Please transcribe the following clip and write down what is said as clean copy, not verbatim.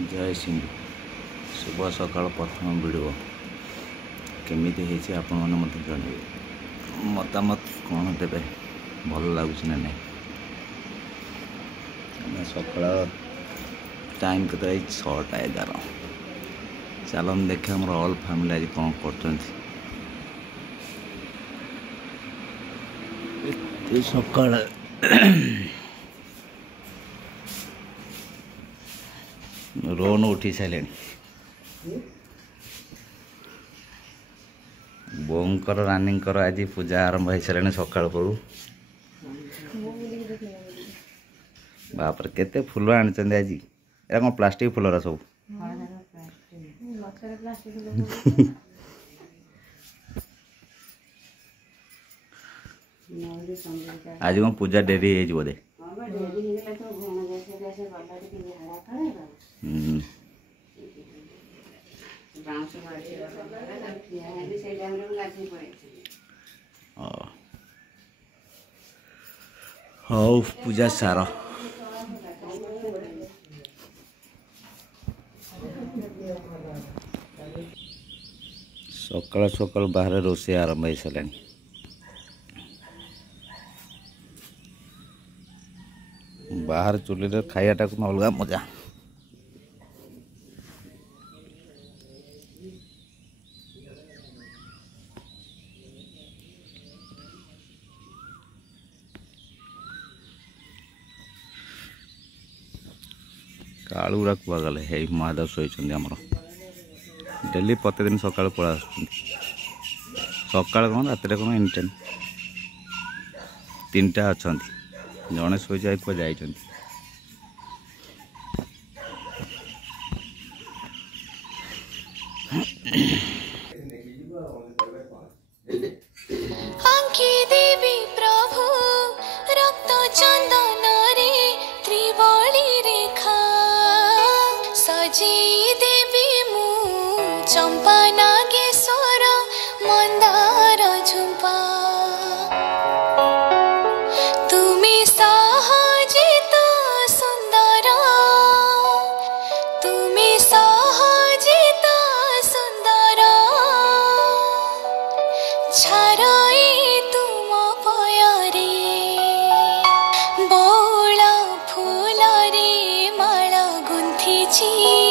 जय सिंधु शुभ सकाल प्रथम वीडियो केमी आपण मैंने मत जन मतामत कौन देवे भल लगुच ना नहीं सका टाइम के 6:11 चलन देखा आम ऑल फैमिली आज कौन कर सकाल रोन उठी सारे बोंकर रानी आज पूजा आरंभ हो सारे सका पड़ू बापर केते फूल आनी आज एरा कौन प्लास्टिक फूलर सब आज कौन पूजा डेरी है बोधे हौ पूजा सार सकाल सकाल बाहर रोषे आरंभ हो सारे बाहर चुली खायाटा को अलग मजा कालुरा कुआगले हे महादेव शोचंदी आमर डेली प्रत्येक दिन सकाल पड़ा सकाल कौन रात कौन एनी टाइम 3टा अच्छा जड़े शो जाए जा चंपा नागेश्वर मंदार झुंपा तुम्हें सहजित सुंदर तुम्हें सहजित सुंदर छारई तुम पयरे बोला फूल रे माला गुंथिची